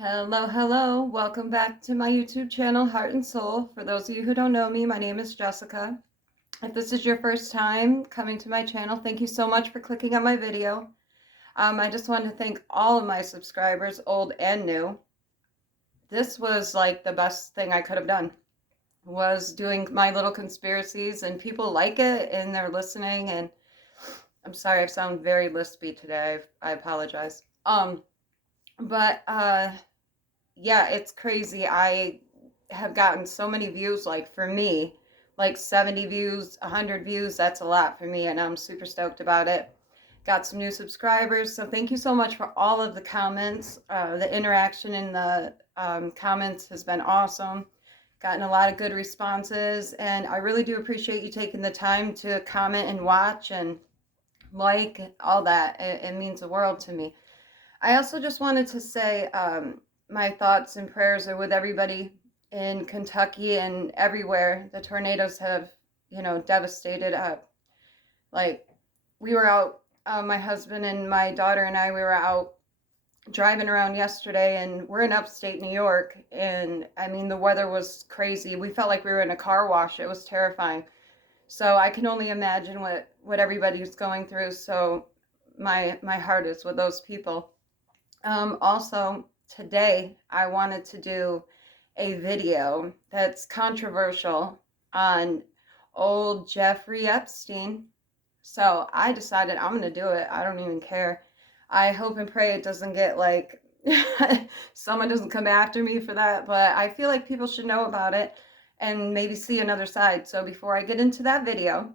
Hello. Welcome back to my YouTube channel, Heart and Soul. For those of you who don't know me, my name is Jessica. If this is your first time coming to my channel, thank you so much for clicking on my video. I just wanted to thank all of my subscribers, old and new. This was like the best thing I could have done, was doing my little conspiracies, and people like it and they're listening. And I'm sorry, I sound very lispy today. I apologize. But yeah, it's crazy. I have gotten so many views, like for me, like 70 views, 100 views. That's a lot for me, and I'm super stoked about it. Got some new subscribers, so thank you so much for all of the comments. The interaction in the comments has been awesome. Gotten a lot of good responses, and I really do appreciate you taking the time to comment and watch and like all that. It means the world to me. I also just wanted to say my thoughts and prayers are with everybody in Kentucky and everywhere. The tornadoes have, devastated. Like we were out, my husband and my daughter and I, we were out driving around yesterday, and we're in upstate New York. And I mean, the weather was crazy. We felt like we were in a car wash. It was terrifying. So I can only imagine what everybody's going through. So my heart is with those people. Also, today I wanted to do a video that's controversial on old Jeffrey Epstein. So I decided I'm going to do it. I don't even care. I hope and pray it doesn't get like, someone doesn't come after me for that, but I feel like people should know about it and maybe see another side. So before I get into that video,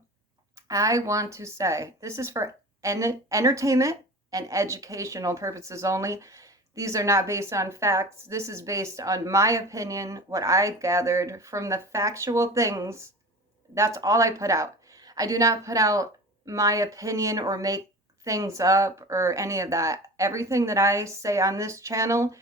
I want to say this is for entertainment and educational purposes only. These are not based on facts. This is based on my opinion, what I've gathered from the factual things. That's all I put out. I do not put out my opinion or make things up or any of that. Everything that I say on this channel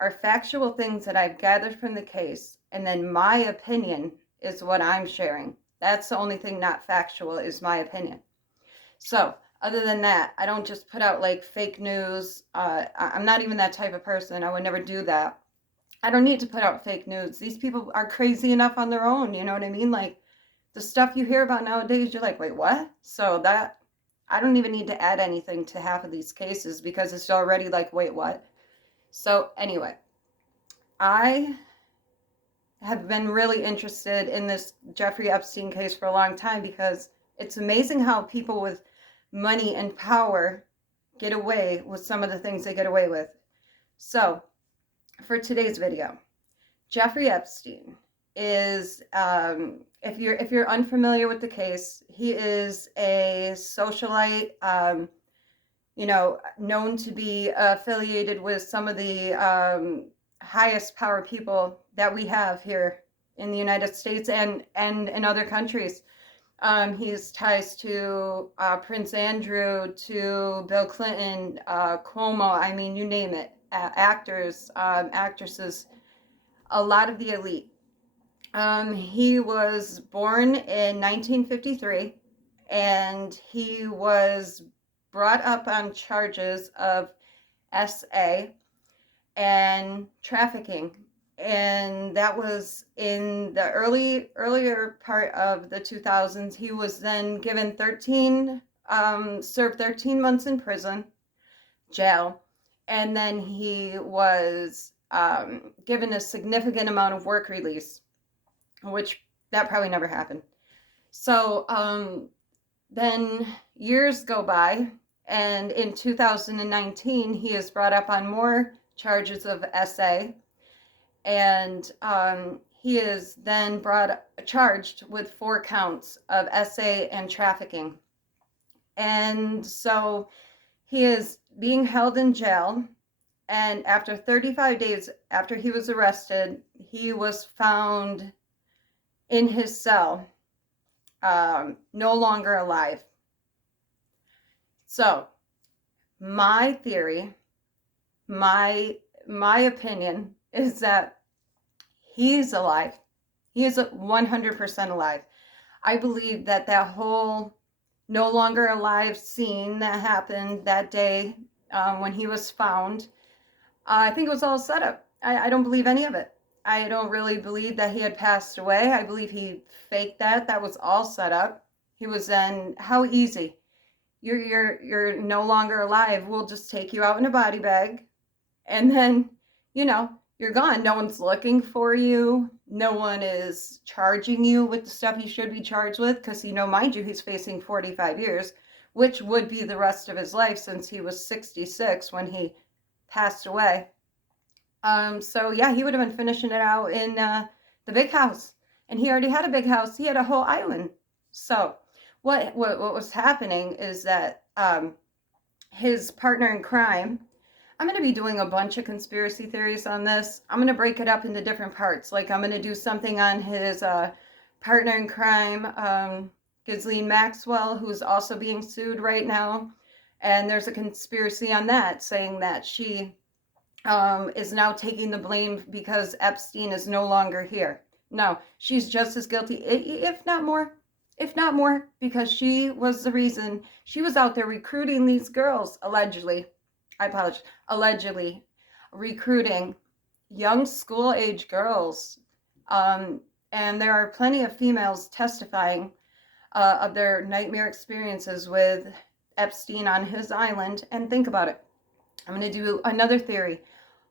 are factual things that I've gathered from the case, and then my opinion is what I'm sharing. That's the only thing not factual, is my opinion. So other than that, I don't just put out like fake news. I'm not even that type of person. I would never do that. I don't need to put out fake news. These people are crazy enough on their own. You know what I mean? Like the stuff you hear about nowadays, you're like, wait, what? So that I don't even need to add anything to half of these cases because it's already like, wait, what? So anyway, I have been really interested in this Jeffrey Epstein case for a long time because it's amazing how people with money and power get away with some of the things they get away with. So for today's video, Jeffrey Epstein is, if you're unfamiliar with the case, he is a socialite, known to be affiliated with some of the highest power people that we have here in the United States and in other countries. He has ties to Prince Andrew, to Bill Clinton, Cuomo, I mean, you name it, actors, actresses, a lot of the elite. He was born in 1953, and he was brought up on charges of SA and trafficking, and that was in the earlier part of the 2000s. He was then given served 13 months in prison, jail, and then he was given a significant amount of work release, which that probably never happened. So then years go by, and in 2019 he is brought up on more charges of SA, and he is then charged with 4 counts of SA and trafficking. And so he is being held in jail, and after 35 days after he was arrested, he was found in his cell, no longer alive. So my theory, my opinion is that he's alive. He is 100% alive. I believe that whole no longer alive scene that happened that day when he was found, I think it was all set up. I don't believe any of it. I don't really believe that he had passed away. I believe he faked that. That was all set up. He was then, how easy. You're no longer alive. We'll just take you out in a body bag, and then, you're gone. No one's looking for you. No one is charging you with the stuff you should be charged with, because, mind you, he's facing 45 years, which would be the rest of his life, since he was 66 when he passed away. So yeah, he would have been finishing it out in the big house, and he already had a big house. He had a whole island. So what was happening is that his partner in crime. I'm going to be doing a bunch of conspiracy theories on this. I'm going to break it up into different parts. Like, I'm going to do something on his partner in crime, Ghislaine Maxwell, who's also being sued right now. And there's a conspiracy on that, saying that she is now taking the blame because Epstein is no longer here. No, she's just as guilty, if not more. If not more, because she was the reason. She was out there recruiting these girls, allegedly. I apologize. Allegedly recruiting young school-age girls. And there are plenty of females testifying of their nightmare experiences with Epstein on his island. And think about it. I'm going to do another theory.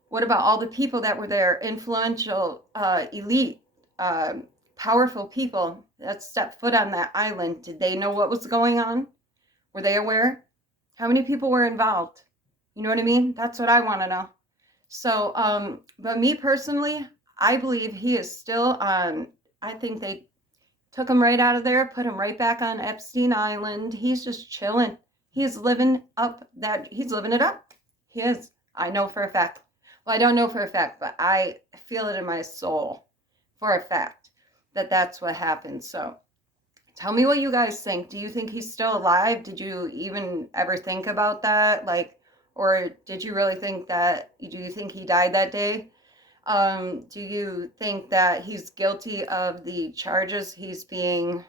What about all the people that were there? Influential, elite, powerful people that stepped foot on that island. Did they know what was going on? Were they aware? How many people were involved? You know what I mean? That's what I want to know. So, but me personally, I believe he is still on. I think they took him right out of there, put him right back on Epstein Island. He's just chilling. He's living it up. He is. I know for a fact. Well, I don't know for a fact, but I feel it in my soul for a fact that that's what happened. So tell me what you guys think. Do you think he's still alive? Did you even ever think about that? Or did you really think do you think he died that day? Do you think that he's guilty of the charges he's being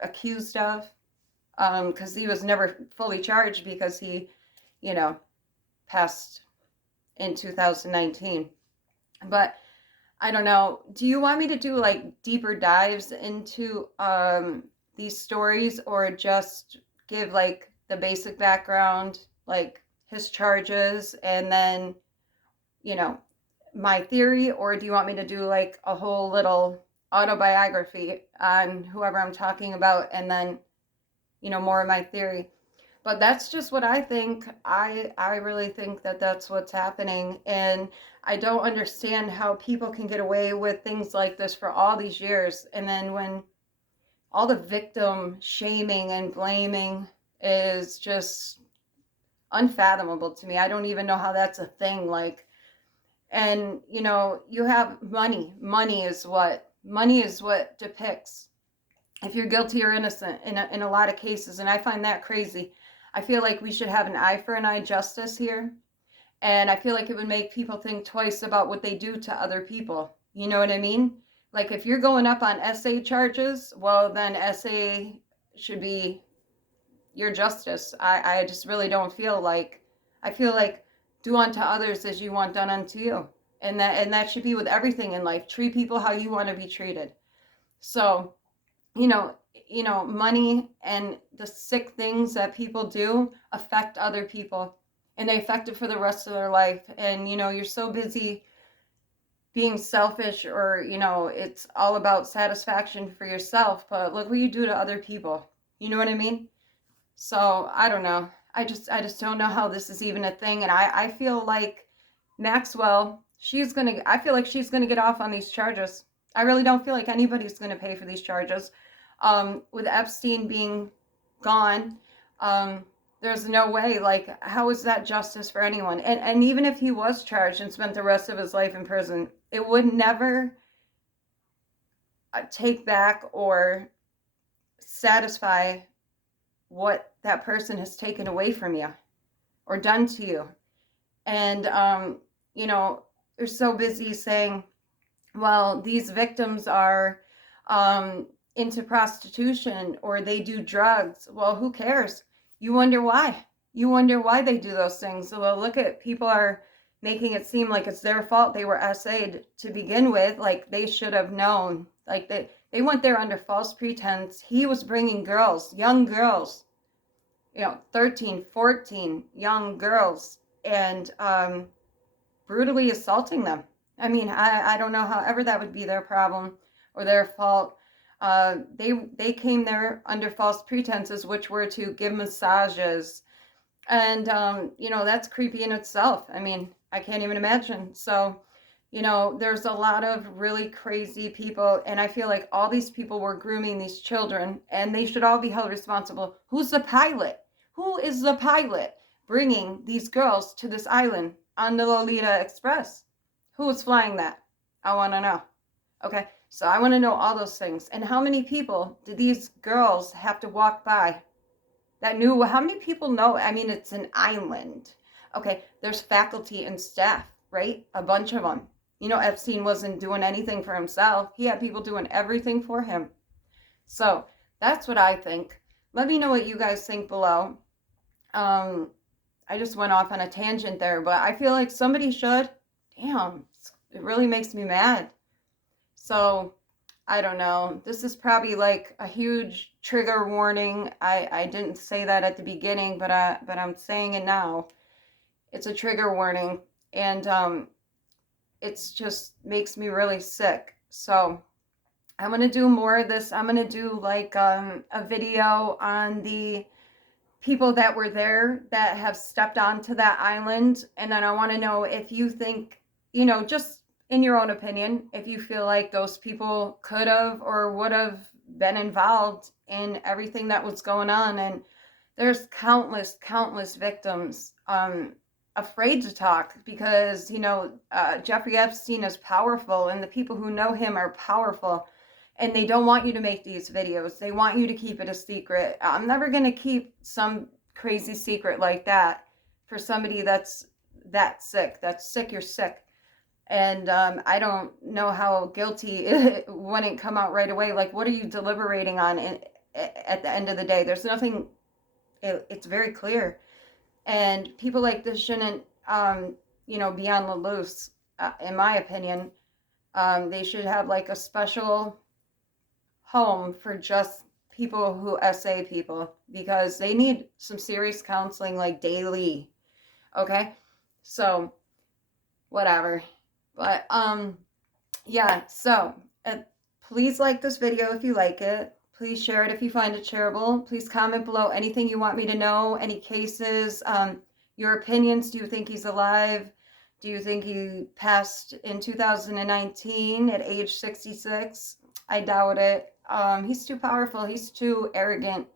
accused of? Because he was never fully charged, because he, passed in 2019. But I don't know. Do you want me to do deeper dives into these stories, or just give the basic background, his charges, and then, my theory? Or do you want me to do a whole little autobiography on whoever I'm talking about, and then, more of my theory? But that's just what I think. I really think that that's what's happening. And I don't understand how people can get away with things like this for all these years. And then when all the victim shaming and blaming is just unfathomable to me. I don't even know how that's a thing. And you have money. Money is what depicts if you're guilty or innocent in a lot of cases. And I find that crazy. I feel like we should have an eye for an eye justice here. And I feel like it would make people think twice about what they do to other people. You know what I mean? If you're going up on SA charges, well, then SA should be your justice. I just really don't feel like, I feel like do unto others as you want done unto you. And that should be with everything in life. Treat people how you want to be treated. So, money and the sick things that people do affect other people, and they affect it for the rest of their life. And, you're so busy being selfish, or, it's all about satisfaction for yourself, but look what you do to other people. You know what I mean? So I don't know. I just don't know how this is even a thing. And I feel like Maxwell, I feel like she's going to get off on these charges. I really don't feel like anybody's going to pay for these charges. With Epstein being gone, there's no way, how is that justice for anyone? And even if he was charged and spent the rest of his life in prison, it would never take back or satisfy what that person has taken away from you or done to you. And, you're so busy saying, well, these victims are into prostitution, or they do drugs. Well, who cares? You wonder why. You wonder why they do those things. Well, look at people are making it seem like it's their fault they were SA'd to begin with. Like, they should have known. Like, they went there under false pretense. He was bringing girls, young girls, 13, 14 young girls, and brutally assaulting them. I mean, I don't know however that would be their problem or their fault. They came there under false pretenses, which were to give massages. And, that's creepy in itself. I mean, I can't even imagine. So, there's a lot of really crazy people. And I feel like all these people were grooming these children, and they should all be held responsible. Who's the pilot? Who is the pilot bringing these girls to this island on the Lolita Express? Who was flying that? I want to know. Okay, so I want to know all those things. And how many people did these girls have to walk by that knew? How many people know? I mean, it's an island. Okay, there's faculty and staff, right? A bunch of them. Epstein wasn't doing anything for himself. He had people doing everything for him. So that's what I think. Let me know what you guys think below. I just went off on a tangent there, but I feel like somebody should. Damn, it really makes me mad. So I don't know. This is probably like a huge trigger warning. I didn't say that at the beginning, but I'm saying it now. It's a trigger warning, and it's just makes me really sick. So I'm gonna do more of this. I'm gonna do like a video on the people that were there that have stepped onto that island, and then I want to know if you think, just in your own opinion, if you feel like those people could have or would have been involved in everything that was going on. And there's countless victims afraid to talk because, Jeffrey Epstein is powerful, and the people who know him are powerful, and they don't want you to make these videos. They want you to keep it a secret. I'm never going to keep some crazy secret like that for somebody that's that sick. That's sick, you're sick. And I don't know how guilty it wouldn't come out right away. Like, what are you deliberating on at the end of the day? There's nothing, it's very clear. And people like this shouldn't, be on the loose, in my opinion. They should have like a special home for just people who SA people, because they need some serious counseling like daily. Okay, so whatever. But yeah, so please like this video if you like it. Please share it if you find it shareable. Please comment below anything you want me to know, any cases, your opinions. Do you think he's alive? Do you think he passed in 2019 at age 66? I doubt it. He's too powerful. He's too arrogant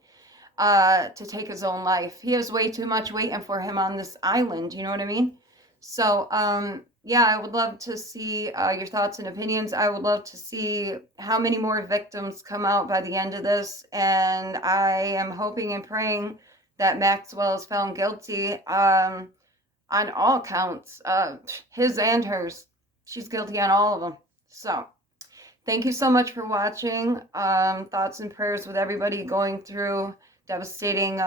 to take his own life. He has way too much waiting for him on this island. You know what I mean? So, yeah, I would love to see your thoughts and opinions. I would love to see how many more victims come out by the end of this. And I am hoping and praying that Maxwell is found guilty on all counts, his and hers. She's guilty on all of them. So thank you so much for watching. Thoughts and prayers with everybody going through devastating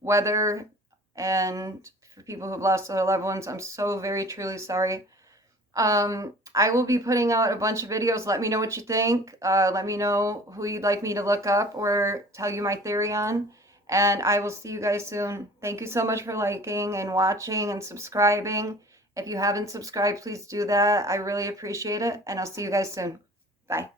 weather, and for people who've lost their loved ones. I'm so very truly sorry. I will be putting out a bunch of videos. Let me know what you think. Let me know who you'd like me to look up or tell you my theory on. And I will see you guys soon. Thank you so much for liking and watching and subscribing. If you haven't subscribed, please do that. I really appreciate it. And I'll see you guys soon. Bye.